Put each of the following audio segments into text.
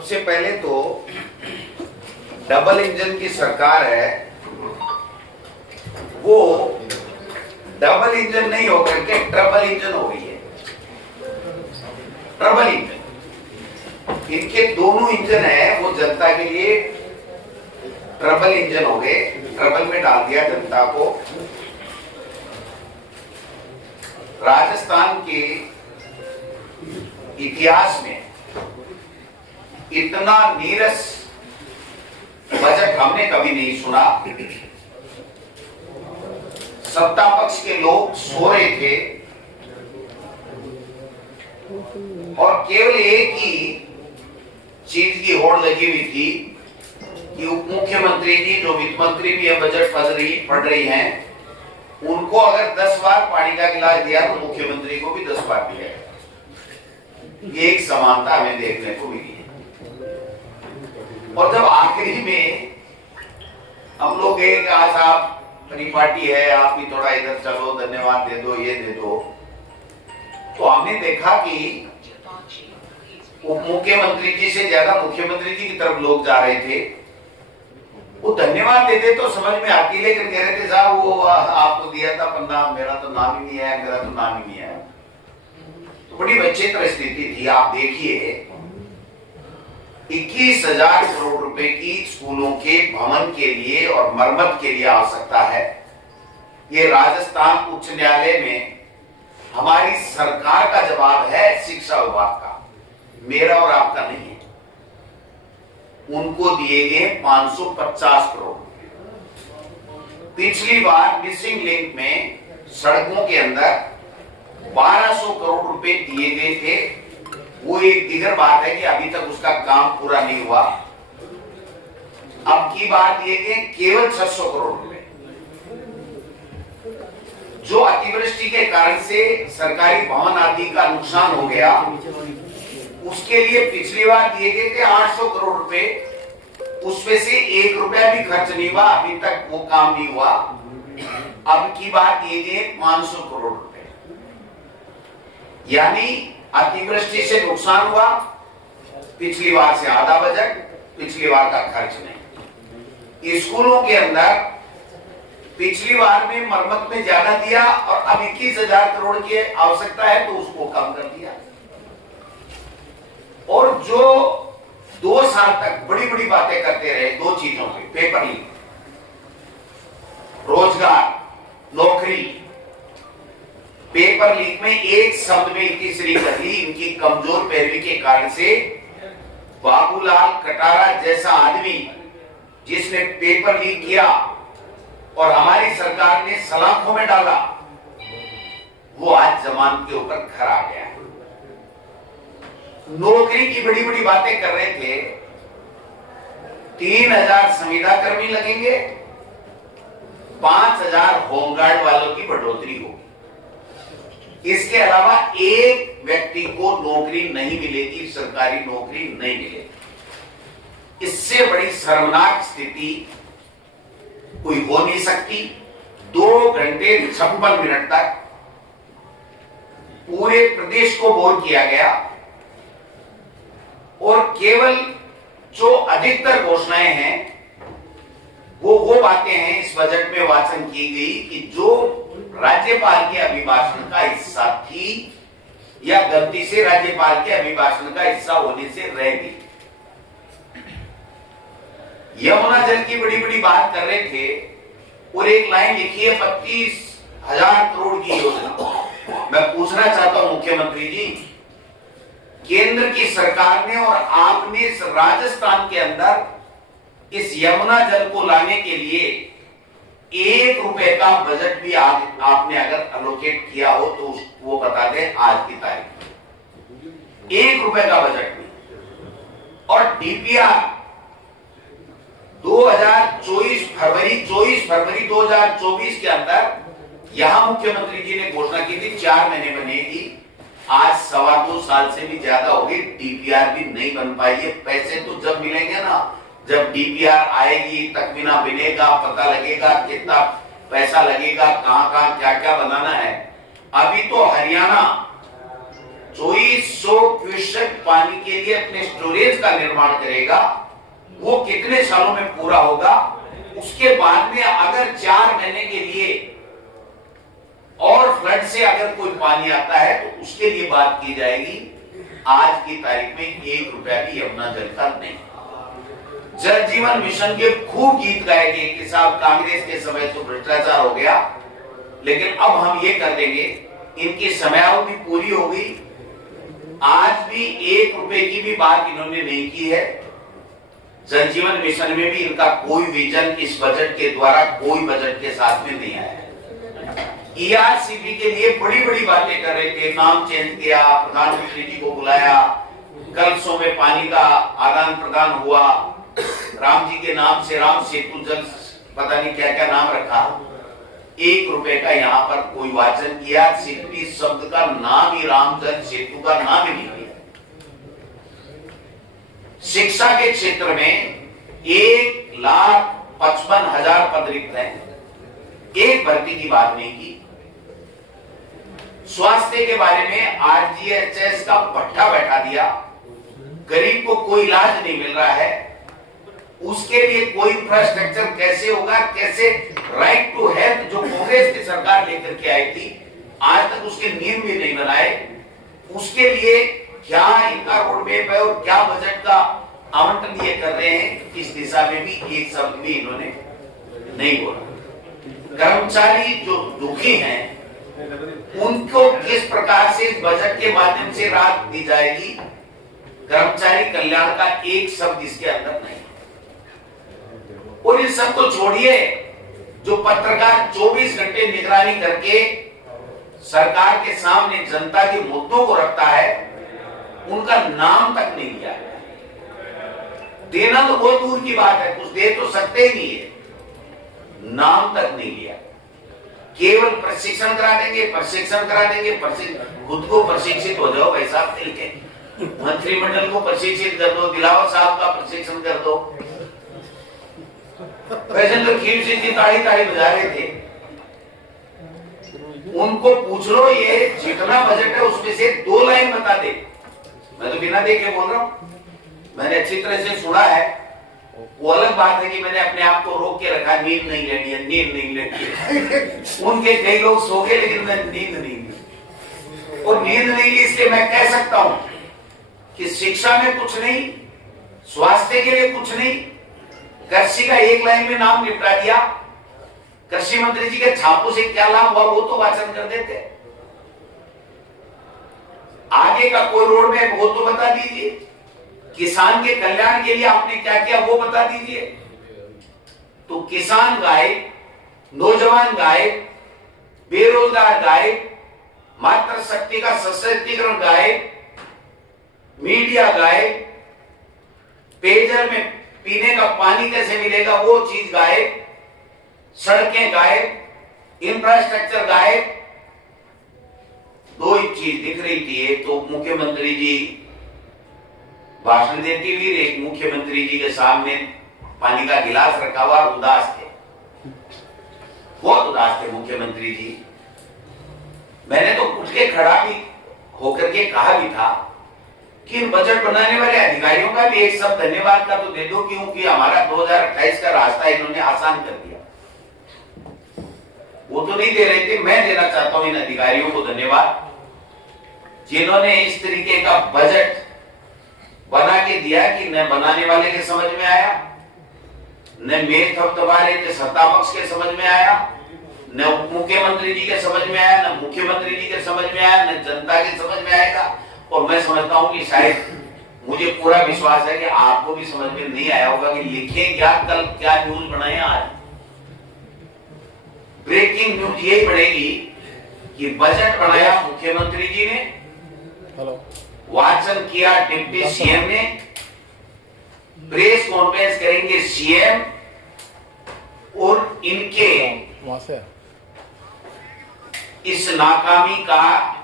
सबसे पहले तो डबल इंजन की सरकार है, वो डबल इंजन नहीं होकर के ट्रबल इंजन हो गई है। ट्रबल इंजन, इनके दोनों इंजन है, वो जनता के लिए ट्रबल इंजन हो गए। ट्रबल में डाल दिया जनता को। राजस्थान के इतिहास में इतना नीरस बजट हमने कभी नहीं सुना। सत्ता पक्ष के लोग सो रहे थे और केवल एक ही चीज की होड़ लगी हुई थी कि उप मुख्यमंत्री जी, जो वित्त मंत्री भी है, बजट पढ़ रही हैं, उनको अगर 10 बार पानी का गिलास दिया तो मुख्यमंत्री को भी 10 बार दिया। ये एक समानता हमें देखने को मिली है। और जब आखिरी में हम लोग गए कि आज आप अपनी पार्टी है, आप भी थोड़ा इधर चलो, धन्यवाद दे दो, ये दे दो, तो हमने देखा कि उप मुख्यमंत्री जी से ज्यादा मुख्यमंत्री जी की तरफ लोग जा रहे थे। वो धन्यवाद देते तो समझ में आती, लेकिन कह रहे थे साहब वो आपको दिया था पन्ना, मेरा तो नाम ही नहीं है, मेरा तो नाम ही नहीं है। तो बड़ी विचित्र स्थिति थी। आप देखिए 21,000 करोड़ रुपए की स्कूलों के भवन के लिए और मरम्मत के लिए आवश्यकता है। ये राजस्थान उच्च न्यायालय में हमारी सरकार का जवाब है, शिक्षा विभाग का, मेरा और आपका नहीं है। उनको दिए गए 550 करोड़। पिछली बार मिसिंग लिंक में सड़कों के अंदर 1200 करोड़ रुपए दिए गए थे। वो एक दिगर बात है कि अभी तक उसका काम पूरा नहीं हुआ। अब की बात दिए गए केवल 600 करोड़ रुपए। जो अतिवृष्टि के कारण से सरकारी भवन आदि का नुकसान हो गया, उसके लिए पिछली बार दिए गए थे 800 करोड़ रुपए। उसमें से 1 रुपया भी खर्च नहीं हुआ, अभी तक वो काम नहीं हुआ। अब की बार दिए गए 500 करोड़ रुपए। यानी अतिवृष्टि से नुकसान हुआ, पिछली बार से आधा बजट, पिछली बार का खर्च नहीं। स्कूलों के अंदर पिछली बार में मरम्मत में ज्यादा दिया और अब 21,000 करोड़ की आवश्यकता है तो उसको कम कर दिया। और जो 2 साल तक बड़ी बड़ी बातें करते रहे दो चीजों पे, पेपर लीक, रोजगार, नौकरी, पेपर लीक में एक शब्द में तीसरी गति, इनकी कमजोर पैरवी के कारण से बाबूलाल कटारा जैसा आदमी जिसने पेपर लीक किया और हमारी सरकार ने सलाखों में डाला, वो आज जमानत के ऊपर घर आ गया। नौकरी की बड़ी बड़ी बातें कर रहे थे। 3,000 संविदा कर्मी लगेंगे, 5,000 होमगार्ड वालों की बढ़ोतरी होगी। इसके अलावा एक व्यक्ति को नौकरी नहीं मिलेगी, सरकारी नौकरी नहीं मिलेगी। इससे बड़ी शर्मनाक स्थिति कोई हो नहीं सकती। 2 घंटे 56 मिनट तक पूरे प्रदेश को बोर किया गया और केवल जो अधिकतर घोषणाएं हैं वो बातें हैं इस बजट में वाचन की गई कि जो राज्यपाल के अभिभाषण का हिस्सा थी या गलती से राज्यपाल के अभिभाषण का हिस्सा होने से रह गई। यमुना जल की बड़ी बड़ी बात कर रहे थे और एक लाइन लिखी है 32,000 करोड़ की योजना। मैं पूछना चाहता हूं मुख्यमंत्री जी, केंद्र की सरकार ने और आपने राजस्थान के अंदर इस यमुना जल को लाने के लिए 1 रुपए का बजट भी आपने अगर एलोकेट किया हो तो वो बता दें आज की तारीख। 1 रुपए का बजट भी। और डीपीआर 24 फरवरी 2024 के अंदर यहां मुख्यमंत्री जी ने घोषणा की थी 4 महीने बनेगी। आज 2.25 साल से भी ज्यादा हो गई, डीपीआर भी नहीं बन पाई है। पैसे तो जब मिलेंगे ना, जब डीपीआर आएगी, तकमीना बनेगा, पता लगेगा कितना पैसा लगेगा, कहां कहां क्या क्या बनाना है। अभी तो हरियाणा 2400 क्यूसेक पानी के लिए अपने स्टोरेज का निर्माण करेगा, वो कितने सालों में पूरा होगा। उसके बाद में अगर 4 महीने के लिए और फ्लड से अगर कोई पानी आता है तो उसके लिए बात की जाएगी। आज की तारीख में 1 रुपया भी यमुना जल का नहीं। जल जीवन मिशन के खूब गीत गाए गए कि साहब कांग्रेस के समय तो भ्रष्टाचार हो गया, लेकिन अब हम ये कर देंगे। इनकी समयावधि पूरी हो गई, आज भी 1 रुपए की भी बात इन्होंने नहीं की है। जल जीवन मिशन में भी इनका कोई विजन इस बजट के द्वारा कोई बजट के साथ में नहीं आया है। ईआरसीपी के लिए बड़ी बड़ी बातें कर रहे थे, नाम चेंज किया, प्रधानमंत्री जी को बुलाया, कलशों में पानी का आदान प्रदान हुआ, राम जी के नाम से राम सेतु जल पता नहीं क्या क्या नाम रखा। 1 रुपए का यहाँ पर कोई वाचन किया, ईआरसीपी शब्द का नाम ही राम जल सेतु का नाम ही नहीं किया। शिक्षा के क्षेत्र में 1,55,000 पद रिक्त हैं, एक भर्ती की बात नहीं की। स्वास्थ्य के बारे में आरजीएचएस का पट्टा बैठा दिया, गरीब को कोई इलाज नहीं मिल रहा है, उसके लिए कोई इंफ्रास्ट्रक्चर कैसे होगा, कैसे राइट टू हेल्थ जो कांग्रेस की सरकार लेकर के आई थी, आज तक उसके नियम भी नहीं बनाए। उसके लिए क्या इनका रोड मैप है और क्या बजट का आवंटन ये कर रहे हैं, इस दिशा में भी एक शब्द भी इन्होंने नहीं बोला। कर्मचारी जो दुखी हैं उनको किस प्रकार से इस बजट के माध्यम से राहत दी जाएगी, कर्मचारी कल्याण का एक शब्द इसके अंदर नहीं। और इस सब को छोड़िए, जो पत्रकार 24 घंटे निगरानी करके सरकार के सामने जनता के मुद्दों को रखता है, उनका नाम तक नहीं लिया। देना तो बहुत दूर की बात है, कुछ दे तो सकते ही नहीं है, नाम तक नहीं लिया। केवल प्रशिक्षण करा देंगे, प्रशिक्षण करा देंगे, खुद को प्रशिक्षित हो जाओ भाई साहब, मिलके मंत्रिमंडल को प्रशिक्षित कर दो, दिलावर साहब का प्रशिक्षण कर दो। वैसे तो खीर सिंह की ताड़ी ताड़ी बजा रहे थे, उनको पूछ लो ये जितना बजट है उसमें से 2 लाइन बता दे। मैं तो बिना देखे बोल रहा हूं, मैंने अच्छी तरह से सुना है। वो अलग बात है कि मैंने अपने आप को रोक के रखा, नींद नहीं लेनी है, नींद नहीं लेनी है। उनके कई लोग सो गए लेकिन मैं नींद नहीं ली, और नींद नहीं ली इसलिए मैं कह सकता हूं कि शिक्षा में कुछ नहीं, स्वास्थ्य के लिए कुछ नहीं, कृषि का 1 लाइन में नाम निपटा दिया। कृषि मंत्री जी के छापों से क्या लाभ हुआ वो तो वाचन कर देते, आगे का कोई रोड मैप वो तो बता दीजिए, किसान के कल्याण के लिए आपने क्या किया वो बता दीजिए। तो किसान गायब, नौजवान गायब, बेरोजगार गायब, मातृशक्ति का सशक्तिकरण गायब, मीडिया गायब, पेयजल में पीने का पानी कैसे मिलेगा वो चीज गायब, सड़कें गायब, इंफ्रास्ट्रक्चर गायब। 2 ही चीज दिख रही थी, एक तो मुख्यमंत्री जी भाषण देती हुई, एक मुख्यमंत्री जी के सामने पानी का गिलास रखा हुआ, उदास थे, बहुत उदास थे मुख्यमंत्री जी। मैंने तो उठ के खड़ा भी होकर के कहा भी था कि इन बजट बनाने वाले अधिकारियों का भी एक शब्द धन्यवाद का तो दे दो, क्योंकि हमारा 2028 का रास्ता इन्होंने आसान कर दिया। वो तो नहीं दे रहे थे, मैं देना चाहता हूं इन अधिकारियों को धन्यवाद, जिन्होंने इस तरीके का बजट बना के दिया कि न बनाने वाले के समझ में आया, न मेल थपथपा रहे थे सत्ता पक्ष के समझ में आया, न उप मुख्यमंत्री जी के समझ में आया, न मुख्यमंत्री जी के समझ में आया, न जनता के समझ में आएगा। और मैं समझता हूं कि शायद, मुझे पूरा विश्वास है कि आपको भी समझ में नहीं आया होगा कि लिखें क्या, कल क्या न्यूज बनाए। आज ब्रेकिंग न्यूज यही पड़ेगी कि बजट बनाया मुख्यमंत्री जी ने, वाचन किया डिप्टी सीएम ने, प्रेस कॉन्फ्रेंस करेंगे सीएम, और इनके इस नाकामी का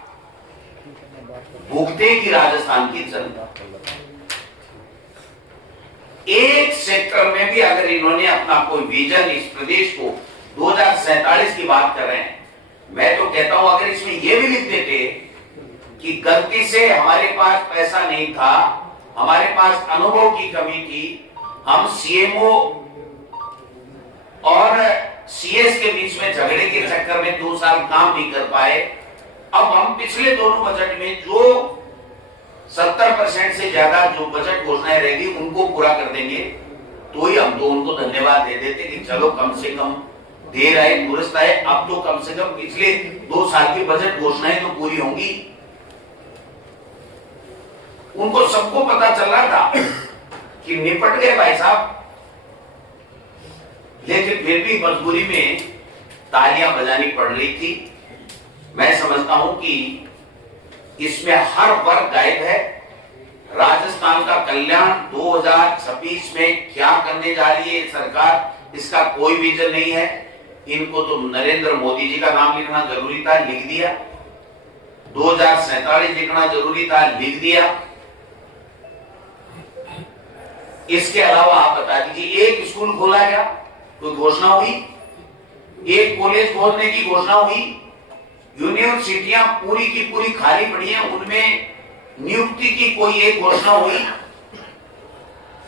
भुगतेगी राजस्थान की जनता। एक सेक्टर में भी अगर इन्होंने अपना कोई विजन, इस प्रदेश को 2047 की बात कर रहे हैं, मैं तो कहता हूं अगर इसमें यह भी लिख देते कि गलती से हमारे पास पैसा नहीं था, हमारे पास अनुभव की कमी थी, हम सीएमओ और सीएस के बीच में झगड़े के चक्कर में 2 साल काम नहीं कर पाए। अब हम पिछले दोनों बजट में जो 70% से ज्यादा जो बजट घोषणाएं रहेगी उनको पूरा कर देंगे, तो ही हम तो उनको धन्यवाद दे देते कि चलो कम से कम देर आए दुरुस्त आए। अब तो कम से कम पिछले 2 साल की बजट घोषणाएं तो पूरी होंगी। उनको सबको पता चल रहा था कि निपट गए भाई साहब, लेकिन फिर भी मजबूरी में तालियां बजानी पड़ रही थी। मैं समझता हूं कि इसमें हर वर्ग गायब है। राजस्थान का कल्याण 2026 में क्या करने जा रही है सरकार, इसका कोई विजन नहीं है। इनको तो नरेंद्र मोदी जी का नाम लिखना जरूरी था, लिख दिया। 2047 लिखना जरूरी था, लिख दिया। इसके अलावा आप बता दीजिए, एक स्कूल खोला क्या, कोई घोषणा हुई? एक कॉलेज खोलने की घोषणा हुई? यूनिवर्सिटियां पूरी की पूरी खाली पड़ी हैं, उनमें नियुक्ति की कोई एक घोषणा हुई?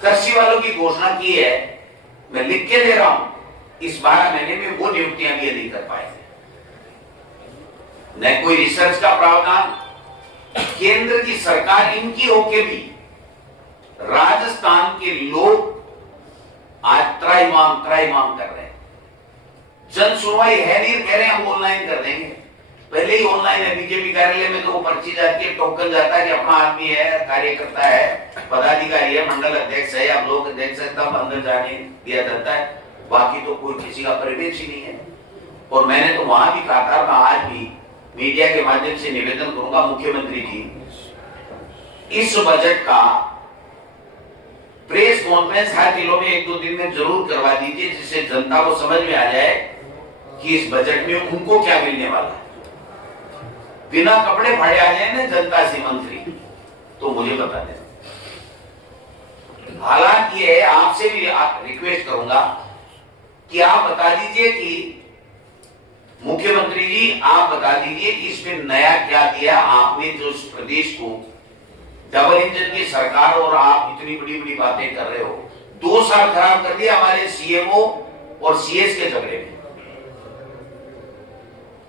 कृषि वालों की घोषणा की है, मैं लिख के दे रहा हूं, इस 12 महीने में वो नियुक्तियां भी नहीं कर पाए। न कोई रिसर्च का प्रावधान। केंद्र की सरकार इनकी होके भी राजस्थान के लोग आज त्राहिमाम कर रहे हैं। जन सुनवाई है नहीं, कह रहे हैं हम ऑनलाइन कर देंगे। पहले ही ऑनलाइन है, बीजेपी कार्यालय में तो वो पर्ची जाती है, टोकन जाता है कि अपना आदमी है, कार्यकर्ता है, पदाधिकारी है, मंडल अध्यक्ष है या ब्लॉक अध्यक्ष है, तब अंदर जाने दिया जाता है। बाकी तो कोई किसी का प्रवेश ही नहीं है। और मैंने तो वहां भी कहा था, मैं आज भी मीडिया के माध्यम से निवेदन करूंगा मुख्यमंत्री जी, इस बजट का प्रेस कॉन्फ्रेंस हर जिलों में 1-2 दिन में जरूर करवा दीजिए, जिससे जनता को समझ में आ जाए कि इस बजट में उनको क्या मिलने वाला है। बिना कपड़े फाड़े आ जाए ना जनता से मंत्री, तो मुझे बता दें। हालांकि ये आपसे भी रिक्वेस्ट करूंगा कि आप बता दीजिए कि मुख्यमंत्री जी आप बता दीजिए कि इसमें नया क्या दिया आपने, जो इस प्रदेश को डबल इंजन की सरकार और आप इतनी बड़ी बड़ी बातें कर रहे हो। 2 साल खराब कर दिया हमारे सीएमओ और सीएस के झगड़े में,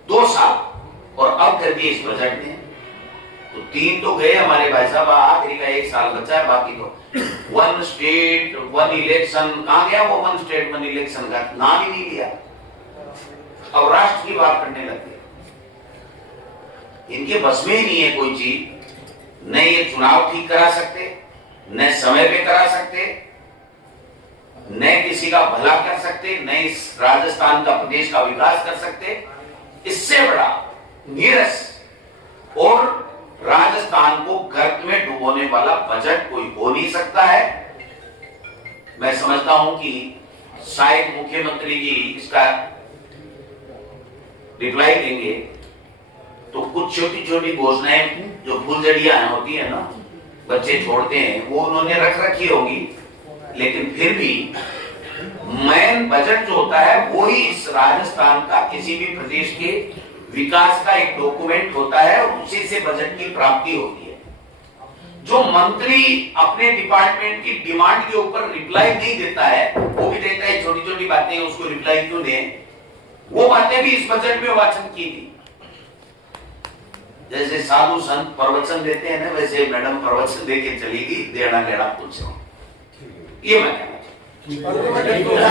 2 साल, और अब कर दिए इस बजट में। तो 3 तो गए हमारे भाई साहब, आखिरी का 1 साल बचा है, बाकी तो 1 स्टेट 1 इलेक्शन, कहां गया वो 1 स्टेट 1 इलेक्शन का नाम ही नहीं लिया। अब राष्ट्र की बात करने लगे। इनके बस में ही नहीं है कोई चीज, न ये चुनाव ठीक करा सकते, न समय पे करा सकते, न किसी का भला कर सकते, न इस राजस्थान का प्रदेश का विकास कर सकते। इससे बड़ा नीरस और राजस्थान को गर्त में डुबोने वाला बजट कोई हो नहीं सकता है। मैं समझता हूं कि शायद मुख्यमंत्री जी इसका रिप्लाई देंगे तो कुछ छोटी छोटी घोषणाएं जो फुलझड़ियां होती है ना, बच्चे छोड़ते हैं, वो उन्होंने रख रखी होगी, लेकिन फिर भी मेन बजट जो होता है वो ही इस राजस्थान का किसी भी प्रदेश के विकास का एक डॉक्यूमेंट होता है, और उसी से बजट की प्राप्ति होती है। जो मंत्री अपने डिपार्टमेंट की डिमांड के ऊपर रिप्लाई नहीं देता है, वो भी देता है छोटी छोटी बातें, उसको रिप्लाई क्यों दें, वो बातें भी इस बजट में वाचन की थी। जैसे साधु संत प्रवचन देते हैं ना, वैसे मैडम प्रवचन देके चलेगी, देना लेना कुछ। ये मैं कहना चाहता हूं।